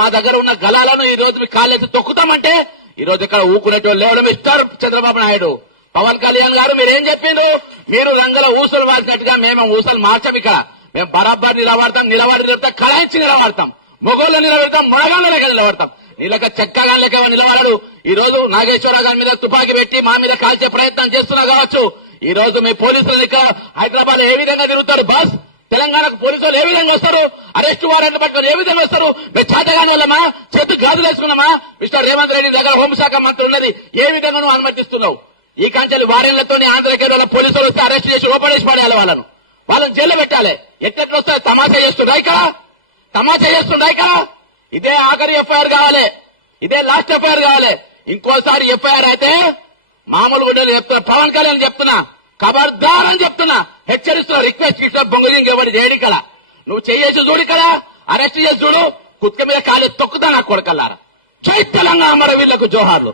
మా దగ్గర ఉన్న గలాలను ఈ రోజు మీ కాళ్ళెత్తి తొక్కుతామంటే ఈ రోజు ఇక్కడ ఊకునేటోళ్ళు లేవడం మిస్టర్ చంద్రబాబు నాయుడు. పవన్ కళ్యాణ్ గారు మీరేం చెప్పిండ్రు? మీరు రంగుల ఊసలు మార్చినట్టుగా మేము ఊసలు మార్చాం. ఇక్కడ మేము బరాబర్ నిలబడతాం, కళాయించి నిలబడతాం, మొగోళ్ళు నిలబెడతాం, మొనగాళ్ళ లెక్క నిలబడతాం. నీళ్ళక చెక్కగా లెక్క నిలబడడు. ఈ రోజు నాగేశ్వరరావు గారి మీద తుపాకీ పెట్టి మా మీద కాల్చే ప్రయత్నం చేస్తున్నా కావచ్చు. ఈ రోజు మీ పోలీసులు ఇక్కడ హైదరాబాద్ ఏ విధంగా తిరుగుతారు బస్, తెలంగాణకు పోలీసులు ఏ విధంగా వస్తారు, అరెస్టు వారెంట్ పట్టుకొని ఏ విధంగా వస్తారు? మేము చేతగాని వాళ్ళమా, చేతు గాజులు వేసుకున్నామా? మిస్టర్ రేవంత్ రెడ్డి దగ్గర హోంశాఖ మంత్రి ఉన్నది, ఏ విధంగా నువ్వు అనుమతిస్తున్నావు? ఈ కాంచెలు వారెన్లతో ఆంధ్రకేర్ వాళ్ళ పోలీసులు వస్తే అరెస్ట్ చేసి లోపడేసి పడేయాలి, వాళ్ళని జైల్లో పెట్టాలి. ఎట్లెట్లు వస్తాయి? తమాషా చేస్తుండ్రా ఇక్కడ, తమాషా చేస్తుండ్రా ఇక్కడ. ఇదే ఆఖరి ఎఫ్ఐఆర్ కావాలి, ఇదే లాస్ట్ ఎఫ్ఐఆర్ కావాలి. ఇంకోసారి ఎఫ్ఐఆర్ అయితే మామూలుగా చెప్తున్నా, పవన్ కళ్యాణ్ చెప్తున్నా, ఖబర్దార్ అని చెప్తున్నా, హెచ్చరిస్తున్నా, రిక్వెస్ట్ ఇట్లా బొంగుదింగ్ ఇవ్వండి చేయడి కదా. నువ్వు చేసి చూడు ఇక్కడ, అరెస్ట్ చేసి చూడు, కుక్క మీద కాలు తొక్కుతా నా కొడకల్లారా. జై తెలంగాణ, మన వీళ్లకు జోహార్లు.